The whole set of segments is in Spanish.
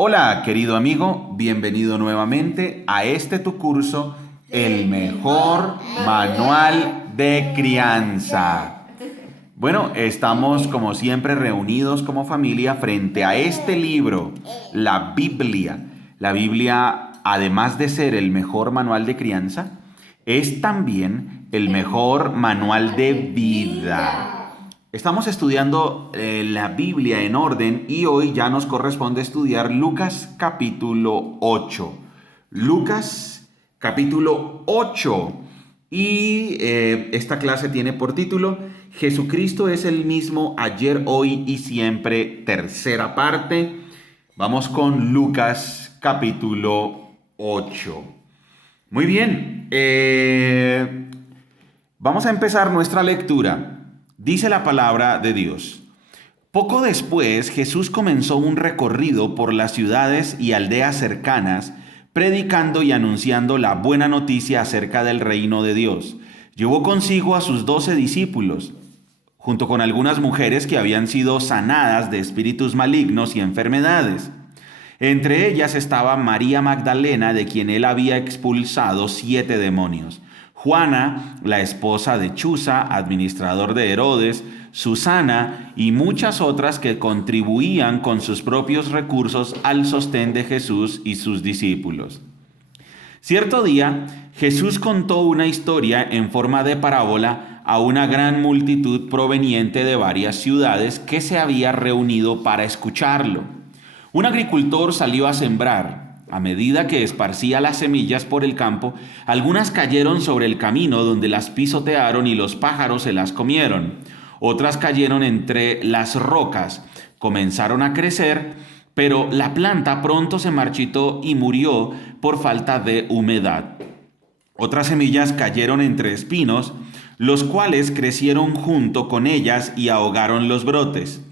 Hola, querido amigo, bienvenido nuevamente a este tu curso, El mejor manual de crianza. Bueno, estamos como siempre reunidos como familia frente a este libro, la Biblia. La Biblia, además de ser el mejor manual de crianza, es también el mejor manual de vida. Estamos estudiando la Biblia en orden y hoy ya nos corresponde estudiar Lucas capítulo 8. Lucas capítulo 8. Y esta clase tiene por título Jesucristo es el mismo ayer, hoy y siempre, tercera parte. Vamos con Lucas capítulo 8. Muy bien, vamos a empezar nuestra lectura. Dice la palabra de Dios. Poco después, Jesús comenzó un recorrido por las ciudades y aldeas cercanas, predicando y anunciando la buena noticia acerca del reino de Dios. Llevó consigo a sus 12 discípulos, junto con algunas mujeres que habían sido sanadas de espíritus malignos y enfermedades. Entre ellas estaba María Magdalena, de quien él había expulsado 7 demonios. Juana, la esposa de Chuza, administrador de Herodes, Susana y muchas otras que contribuían con sus propios recursos al sostén de Jesús y sus discípulos. Cierto día, Jesús contó una historia en forma de parábola a una gran multitud proveniente de varias ciudades que se había reunido para escucharlo. Un agricultor salió a sembrar. A medida que esparcía las semillas por el campo, algunas cayeron sobre el camino donde las pisotearon y los pájaros se las comieron. Otras cayeron entre las rocas, comenzaron a crecer, pero la planta pronto se marchitó y murió por falta de humedad. Otras semillas cayeron entre espinos, los cuales crecieron junto con ellas y ahogaron los brotes.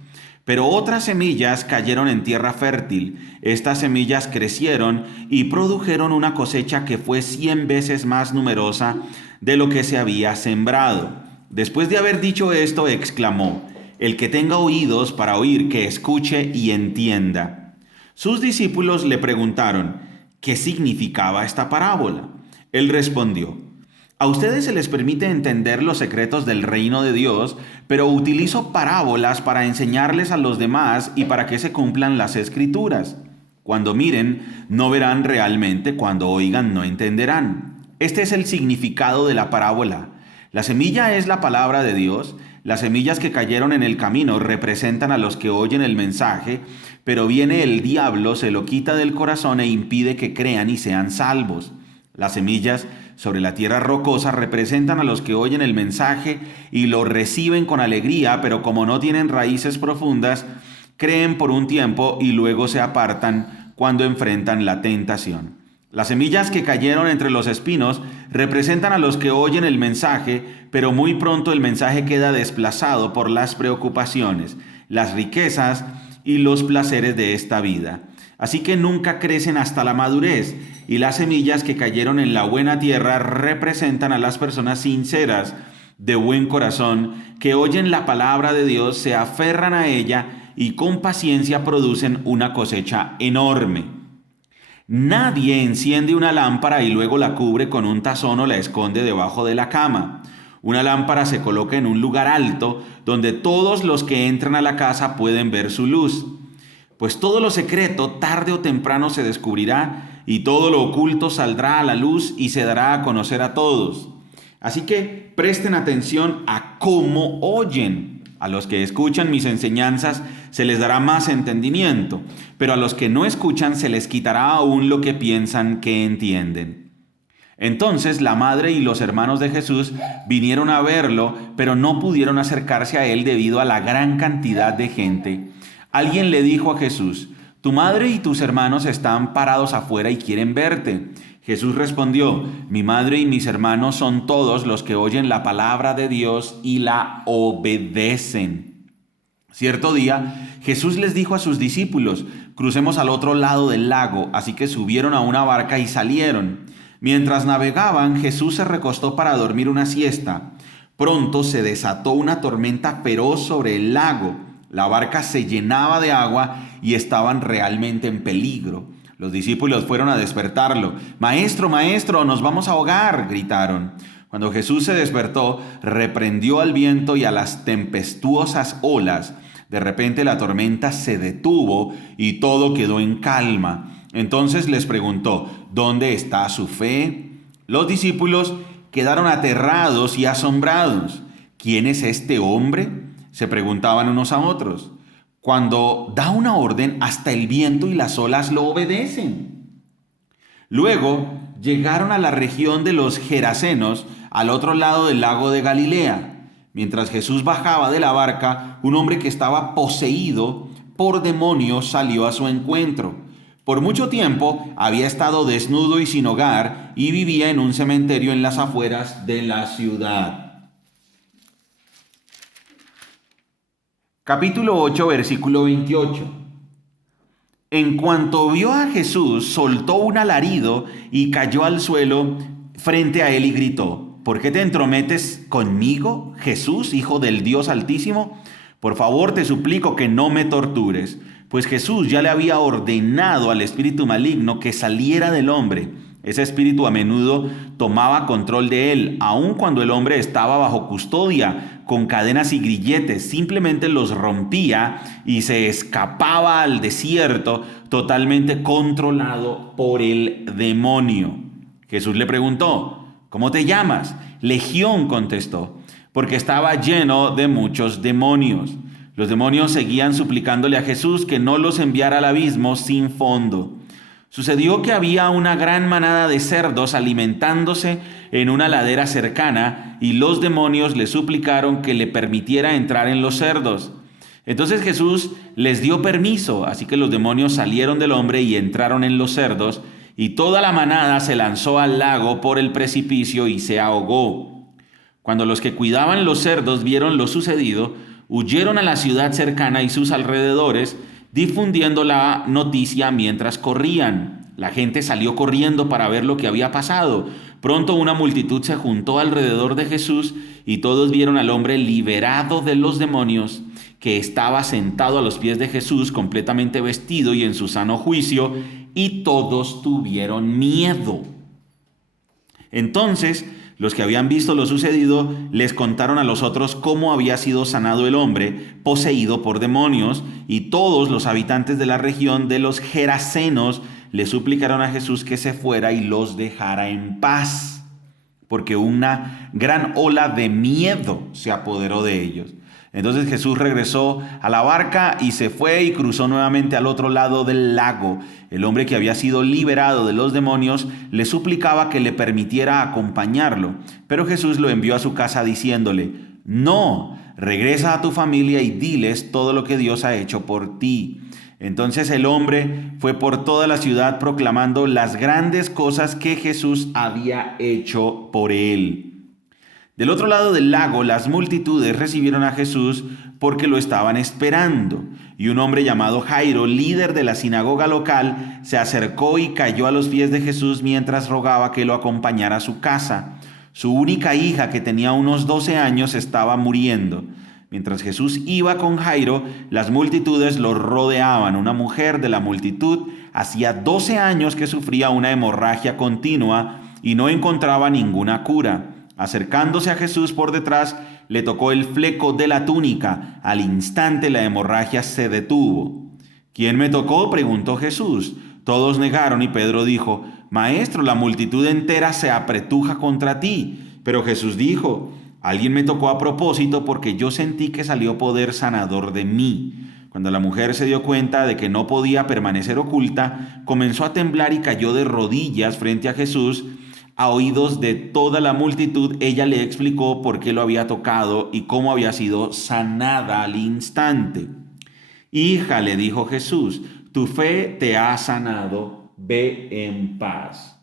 Pero otras semillas cayeron en tierra fértil. Estas semillas crecieron y produjeron una cosecha que fue 100 veces más numerosa de lo que se había sembrado. Después de haber dicho esto, exclamó: El que tenga oídos para oír, que escuche y entienda. Sus discípulos le preguntaron qué significaba esta parábola. Él respondió: A ustedes se les permite entender los secretos del reino de Dios, pero utilizo parábolas para enseñarles a los demás y para que se cumplan las escrituras. Cuando miren, no verán realmente; cuando oigan, no entenderán. Este es el significado de la parábola. La semilla es la palabra de Dios. Las semillas que cayeron en el camino representan a los que oyen el mensaje, pero viene el diablo, se lo quita del corazón e impide que crean y sean salvos. Las semillas sobre la tierra rocosa representan a los que oyen el mensaje y lo reciben con alegría, pero como no tienen raíces profundas, creen por un tiempo y luego se apartan cuando enfrentan la tentación. Las semillas que cayeron entre los espinos representan a los que oyen el mensaje, pero muy pronto el mensaje queda desplazado por las preocupaciones, las riquezas y los placeres de esta vida. Así que nunca crecen hasta la madurez, y las semillas que cayeron en la buena tierra representan a las personas sinceras, de buen corazón, que oyen la palabra de Dios, se aferran a ella y con paciencia producen una cosecha enorme. Nadie enciende una lámpara y luego la cubre con un tazón o la esconde debajo de la cama. Una lámpara se coloca en un lugar alto donde todos los que entran a la casa pueden ver su luz. Pues todo lo secreto tarde o temprano se descubrirá y todo lo oculto saldrá a la luz y se dará a conocer a todos. Así que presten atención a cómo oyen. A los que escuchan mis enseñanzas se les dará más entendimiento, pero a los que no escuchan se les quitará aún lo que piensan que entienden. Entonces la madre y los hermanos de Jesús vinieron a verlo, pero no pudieron acercarse a él debido a la gran cantidad de gente. Alguien le dijo a Jesús: Tu madre y tus hermanos están parados afuera y quieren verte. Jesús respondió: Mi madre y mis hermanos son todos los que oyen la palabra de Dios y la obedecen. Cierto día, Jesús les dijo a sus discípulos: Crucemos al otro lado del lago. Así que subieron a una barca y salieron. Mientras navegaban, Jesús se recostó para dormir una siesta. Pronto se desató una tormenta feroz sobre el lago. La barca se llenaba de agua y estaban realmente en peligro. Los discípulos fueron a despertarlo. Maestro, maestro, nos vamos a ahogar, gritaron. Cuando Jesús se despertó, reprendió al viento y a las tempestuosas olas. De repente la tormenta se detuvo y todo quedó en calma. Entonces les preguntó, ¿dónde está su fe? Los discípulos quedaron aterrados y asombrados. ¿Quién es este hombre?, se preguntaban unos a otros. Cuando da una orden, hasta el viento y las olas lo obedecen. Luego llegaron a la región de los Gerasenos, al otro lado del lago de Galilea. Mientras Jesús bajaba de la barca, un hombre que estaba poseído por demonios salió a su encuentro. Por mucho tiempo había estado desnudo y sin hogar y vivía en un cementerio en las afueras de la ciudad. Capítulo 8, versículo 28. En cuanto vio a Jesús, soltó un alarido y cayó al suelo frente a él y gritó, ¿por qué te entrometes conmigo, Jesús, Hijo del Dios Altísimo? Por favor, te suplico que no me tortures. Pues Jesús ya le había ordenado al espíritu maligno que saliera del hombre. Ese espíritu a menudo tomaba control de él, aun cuando el hombre estaba bajo custodia, con cadenas y grilletes. Simplemente los rompía y se escapaba al desierto, totalmente controlado por el demonio. Jesús le preguntó, ¿cómo te llamas? Legión, contestó, porque estaba lleno de muchos demonios. Los demonios seguían suplicándole a Jesús que no los enviara al abismo sin fondo. Sucedió que había una gran manada de cerdos alimentándose en una ladera cercana y los demonios le suplicaron que le permitiera entrar en los cerdos. Entonces Jesús les dio permiso, así que los demonios salieron del hombre y entraron en los cerdos, y toda la manada se lanzó al lago por el precipicio y se ahogó. Cuando los que cuidaban los cerdos vieron lo sucedido, huyeron a la ciudad cercana y sus alrededores, difundiendo la noticia mientras corrían. La gente salió corriendo para ver lo que había pasado. Pronto una multitud se juntó alrededor de Jesús y todos vieron al hombre liberado de los demonios, que estaba sentado a los pies de Jesús, completamente vestido y en su sano juicio, y todos tuvieron miedo. Entonces, los que habían visto lo sucedido les contaron a los otros cómo había sido sanado el hombre poseído por demonios, y todos los habitantes de la región de los Gerasenos le suplicaron a Jesús que se fuera y los dejara en paz, porque una gran ola de miedo se apoderó de ellos. Entonces Jesús regresó a la barca y se fue y cruzó nuevamente al otro lado del lago. El hombre que había sido liberado de los demonios le suplicaba que le permitiera acompañarlo, pero Jesús lo envió a su casa diciéndole, no, regresa a tu familia y diles todo lo que Dios ha hecho por ti. Entonces el hombre fue por toda la ciudad proclamando las grandes cosas que Jesús había hecho por él. Del otro lado del lago, las multitudes recibieron a Jesús porque lo estaban esperando. Y un hombre llamado Jairo, líder de la sinagoga local, se acercó y cayó a los pies de Jesús mientras rogaba que lo acompañara a su casa. Su única hija, que tenía unos 12 años, estaba muriendo. Mientras Jesús iba con Jairo, las multitudes lo rodeaban. Una mujer de la multitud hacía 12 años que sufría una hemorragia continua y no encontraba ninguna cura. Acercándose a Jesús por detrás, le tocó el fleco de la túnica. Al instante la hemorragia se detuvo. ¿Quién me tocó?, preguntó Jesús. Todos negaron y Pedro dijo, Maestro, la multitud entera se apretuja contra ti. Pero Jesús dijo, alguien me tocó a propósito porque yo sentí que salió poder sanador de mí. Cuando la mujer se dio cuenta de que no podía permanecer oculta, comenzó a temblar y cayó de rodillas frente a Jesús. A oídos de toda la multitud, ella le explicó por qué lo había tocado y cómo había sido sanada al instante. Hija, le dijo Jesús, tu fe te ha sanado, ve en paz.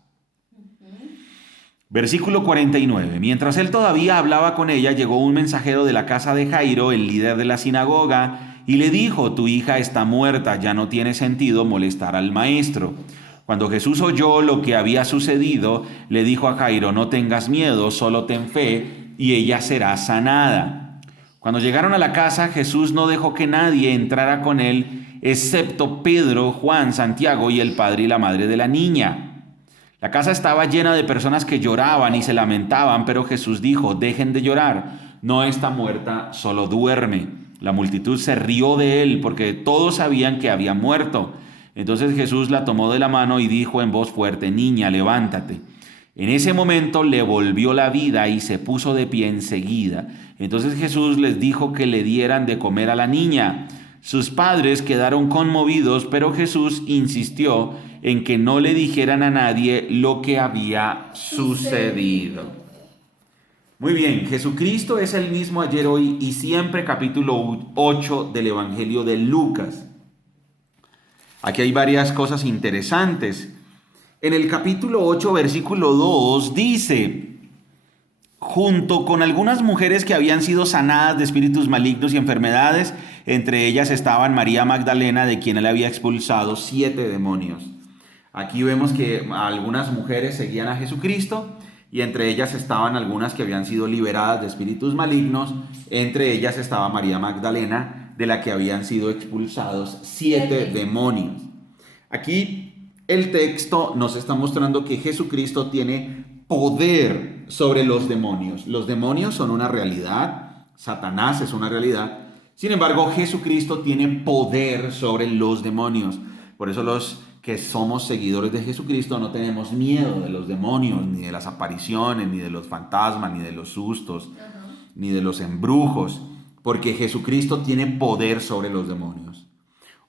Versículo 49. Mientras él todavía hablaba con ella, llegó un mensajero de la casa de Jairo, el líder de la sinagoga, y le dijo, tu hija está muerta, ya no tiene sentido molestar al maestro. Cuando Jesús oyó lo que había sucedido, le dijo a Jairo, no tengas miedo, solo ten fe y ella será sanada. Cuando llegaron a la casa, Jesús no dejó que nadie entrara con él, excepto Pedro, Juan, Santiago y el padre y la madre de la niña. La casa estaba llena de personas que lloraban y se lamentaban, pero Jesús dijo: dejen de llorar, no está muerta, solo duerme. La multitud se rió de él porque todos sabían que había muerto. Entonces Jesús la tomó de la mano y dijo en voz fuerte: niña, levántate. En ese momento le volvió la vida y se puso de pie enseguida. Entonces Jesús les dijo que le dieran de comer a la niña. Sus padres quedaron conmovidos, pero Jesús insistió en que no le dijeran a nadie lo que había sucedido. Muy bien, Jesucristo es el mismo ayer, hoy y siempre, capítulo 8 del Evangelio de Lucas. Aquí hay varias cosas interesantes. En el capítulo 8, versículo 2, dice: junto con algunas mujeres que habían sido sanadas de espíritus malignos y enfermedades, entre ellas estaban María Magdalena, de quien él había expulsado 7 demonios. Aquí vemos que algunas mujeres seguían a Jesucristo y entre ellas estaban algunas que habían sido liberadas de espíritus malignos. Entre ellas estaba María Magdalena, de la que habían sido expulsados 7 demonios. Aquí el texto nos está mostrando que Jesucristo tiene poder sobre los demonios. Los demonios son una realidad, Satanás es una realidad. Sin embargo, Jesucristo tiene poder sobre los demonios. Por eso los que somos seguidores de Jesucristo no tenemos miedo de los demonios, ni de las apariciones, ni de los fantasmas, ni de los sustos, ni de los embrujos, porque Jesucristo tiene poder sobre los demonios.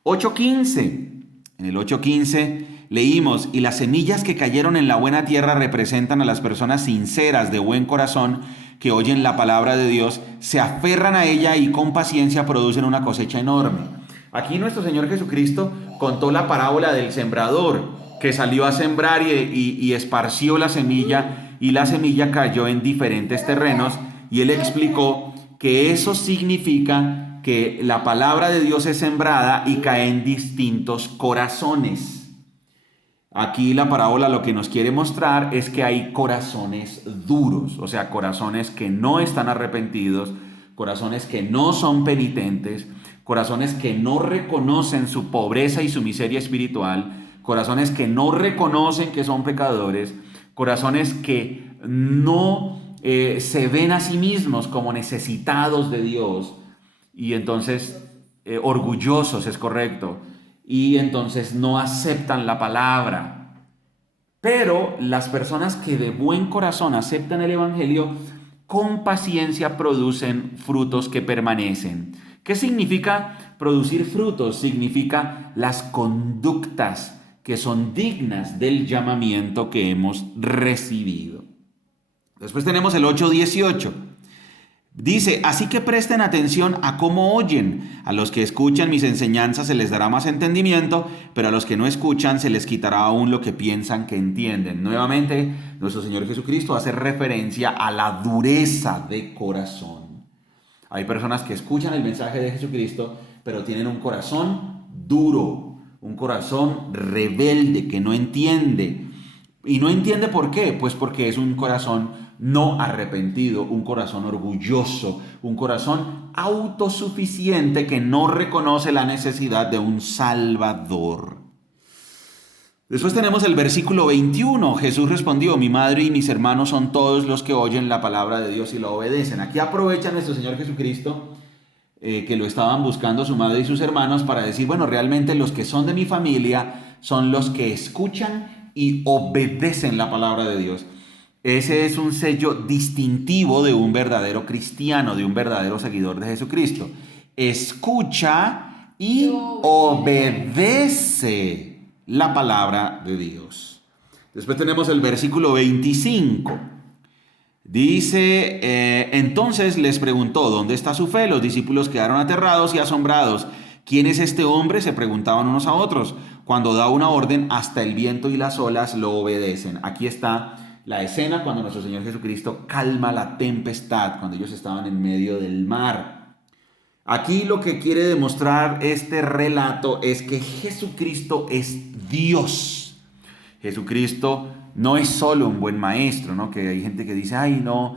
8:15. En el 8:15 leímos: y las semillas que cayeron en la buena tierra representan a las personas sinceras de buen corazón que oyen la palabra de Dios, se aferran a ella y con paciencia producen una cosecha enorme. Aquí nuestro Señor Jesucristo contó la parábola del sembrador que salió a sembrar y esparció la semilla, y la semilla cayó en diferentes terrenos, y él explicó que eso significa que la palabra de Dios es sembrada y cae en distintos corazones. Aquí la parábola lo que nos quiere mostrar es que hay corazones duros, o sea, corazones que no están arrepentidos, corazones que no son penitentes, corazones que no reconocen su pobreza y su miseria espiritual, corazones que no reconocen que son pecadores, corazones que no se ven a sí mismos como necesitados de Dios, y entonces orgullosos, es correcto, y entonces no aceptan la palabra. Pero las personas que de buen corazón aceptan el Evangelio, con paciencia producen frutos que permanecen. ¿Qué significa producir frutos? Significa las conductas que son dignas del llamamiento que hemos recibido. Después tenemos el 8:18. Dice: así que presten atención a cómo oyen. A los que escuchan mis enseñanzas se les dará más entendimiento, pero a los que no escuchan se les quitará aún lo que piensan que entienden. Nuevamente, nuestro Señor Jesucristo hace referencia a la dureza de corazón. Hay personas que escuchan el mensaje de Jesucristo, pero tienen un corazón duro, un corazón rebelde que no entiende. ¿Y no entiende por qué? Pues porque es un corazón no arrepentido, un corazón orgulloso, un corazón autosuficiente que no reconoce la necesidad de un Salvador. Después tenemos el versículo 21. Jesús respondió: mi madre y mis hermanos son todos los que oyen la palabra de Dios y la obedecen. Aquí aprovecha nuestro Señor Jesucristo que lo estaban buscando su madre y sus hermanos para decir: bueno, realmente los que son de mi familia son los que escuchan y obedecen la palabra de Dios. Ese es un sello distintivo de un verdadero cristiano, de un verdadero seguidor de Jesucristo. Escucha y obedece la palabra de Dios. Después tenemos el versículo 25. Dice: entonces les preguntó: ¿dónde está su fe? Los discípulos quedaron aterrados y asombrados. ¿Quién es este hombre?, se preguntaban unos a otros. Cuando da una orden, hasta el viento y las olas lo obedecen. Aquí está la escena cuando nuestro Señor Jesucristo calma la tempestad, cuando ellos estaban en medio del mar. Aquí lo que quiere demostrar este relato es que Jesucristo es Dios. Jesucristo no es solo un buen maestro, ¿no? Que hay gente que dice: ay, no,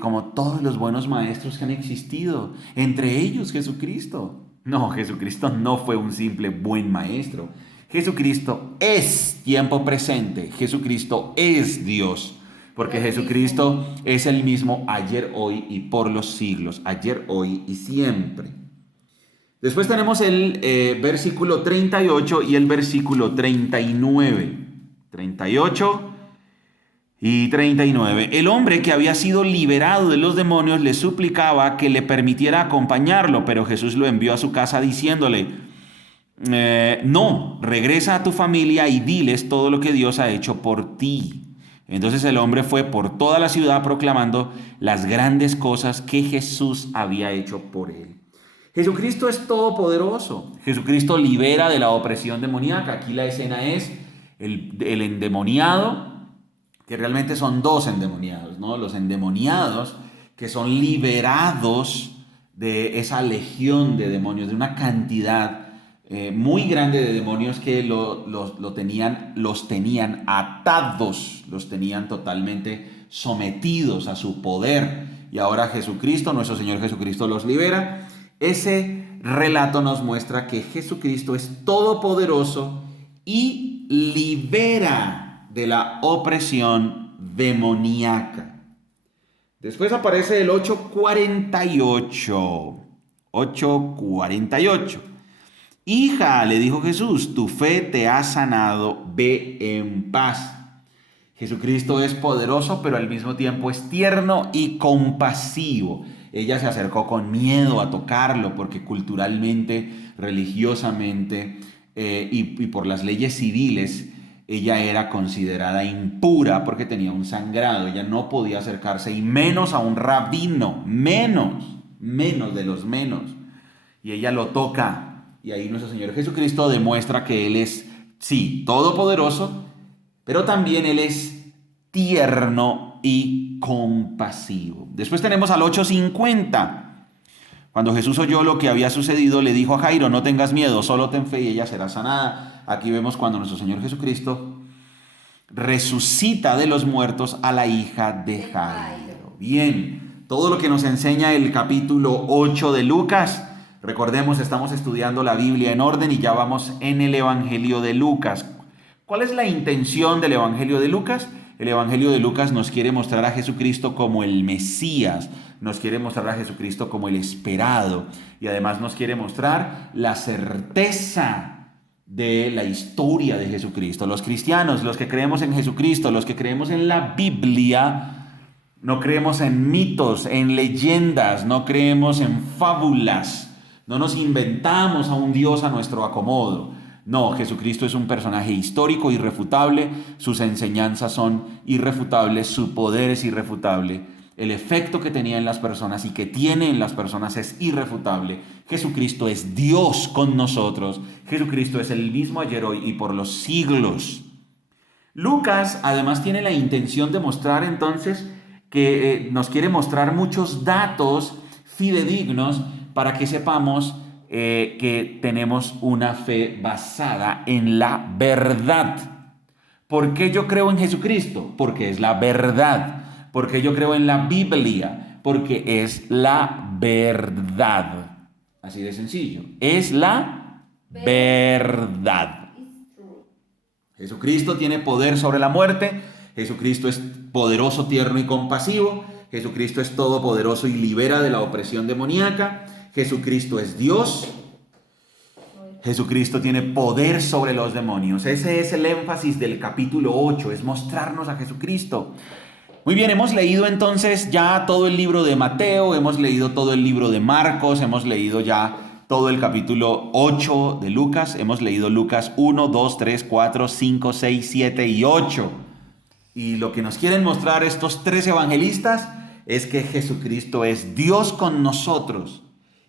como todos los buenos maestros que han existido, entre ellos Jesucristo. No, Jesucristo no fue un simple buen maestro. Jesucristo es tiempo presente. Jesucristo es Dios. Porque Jesucristo es el mismo ayer, hoy y por los siglos. Ayer, hoy y siempre. Después tenemos el versículo 38 y el versículo 39. 38 y 39. El hombre que había sido liberado de los demonios le suplicaba que le permitiera acompañarlo, pero Jesús lo envió a su casa diciéndole, no, regresa a tu familia y diles todo lo que Dios ha hecho por ti. Entonces el hombre fue por toda la ciudad proclamando las grandes cosas que Jesús había hecho por él. Jesucristo es todopoderoso. Jesucristo libera de la opresión demoníaca. Aquí la escena es el endemoniado, que realmente son dos endemoniados, ¿no? Los endemoniados que son liberados de esa legión de demonios, de una cantidad muy grande de demonios que los tenían atados, los tenían totalmente sometidos a su poder. Y ahora Jesucristo, nuestro Señor Jesucristo, los libera. Ese relato nos muestra que Jesucristo es todopoderoso y libera de la opresión demoníaca. Después aparece el 8:48. 8:48. Hija, le dijo Jesús, tu fe te ha sanado, ve en paz. Jesucristo es poderoso, pero al mismo tiempo es tierno y compasivo. Ella se acercó con miedo a tocarlo porque culturalmente, religiosamente y por las leyes civiles, ella era considerada impura porque tenía un sangrado. Ella no podía acercarse y menos a un rabino, menos de los menos. Y ella lo toca. Y ahí nuestro Señor Jesucristo demuestra que Él es, sí, todopoderoso, pero también Él es tierno y compasivo. Después tenemos al 8:50. Cuando Jesús oyó lo que había sucedido, le dijo a Jairo, no tengas miedo, solo ten fe y ella será sanada. Aquí vemos cuando nuestro Señor Jesucristo resucita de los muertos a la hija de Jairo. Bien, todo lo que nos enseña el capítulo 8 de Lucas. Recordemos, estamos estudiando la Biblia en orden y ya vamos en el Evangelio de Lucas. ¿Cuál es la intención del Evangelio de Lucas? El Evangelio de Lucas nos quiere mostrar a Jesucristo como el Mesías, nos quiere mostrar a Jesucristo como el esperado y además nos quiere mostrar la certeza de la historia de Jesucristo. Los cristianos, los que creemos en Jesucristo, los que creemos en la Biblia, no creemos en mitos, en leyendas, no creemos en fábulas. No nos inventamos a un Dios a nuestro acomodo. No, Jesucristo es un personaje histórico, irrefutable. Sus enseñanzas son irrefutables, su poder es irrefutable. El efecto que tenía en las personas y que tiene en las personas es irrefutable. Jesucristo es Dios con nosotros. Jesucristo es el mismo ayer, hoy y por los siglos. Lucas además tiene la intención de mostrar entonces que nos quiere mostrar muchos datos fidedignos para que sepamos que tenemos una fe basada en la verdad. ¿Por qué yo creo en Jesucristo? Porque es la verdad. ¿Por qué yo creo en la Biblia? Porque es la verdad. Así de sencillo. Es la verdad. Jesucristo tiene poder sobre la muerte. Jesucristo es poderoso, tierno y compasivo. Jesucristo es todopoderoso y libera de la opresión demoníaca. Jesucristo es Dios. Jesucristo tiene poder sobre los demonios. Ese es el énfasis del capítulo 8, es mostrarnos a Jesucristo. Muy bien, hemos leído entonces ya todo el libro de Mateo, hemos leído todo el libro de Marcos, hemos leído ya todo el capítulo 8 de Lucas, hemos leído Lucas 1, 2, 3, 4, 5, 6, 7 y 8. Y lo que nos quieren mostrar estos tres evangelistas es que Jesucristo es Dios con nosotros.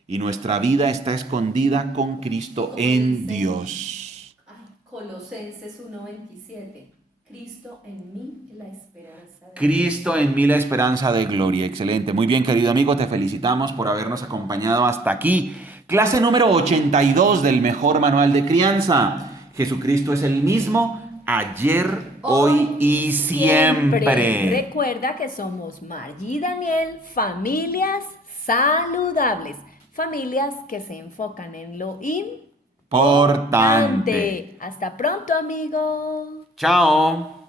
Y nuestra vida está escondida con Cristo en Dios. Colosenses 1:27. Cristo en mí, la esperanza de Cristo en mí, la esperanza de gloria. Excelente. Muy bien, querido amigo, te felicitamos por habernos acompañado hasta aquí. Clase número 82 del mejor manual de crianza. Jesucristo es el mismo ayer, hoy y siempre. Recuerda que somos Margie y Daniel, familias saludables, familias que se enfocan en lo importante. Importante. Hasta pronto, amigos. Chao.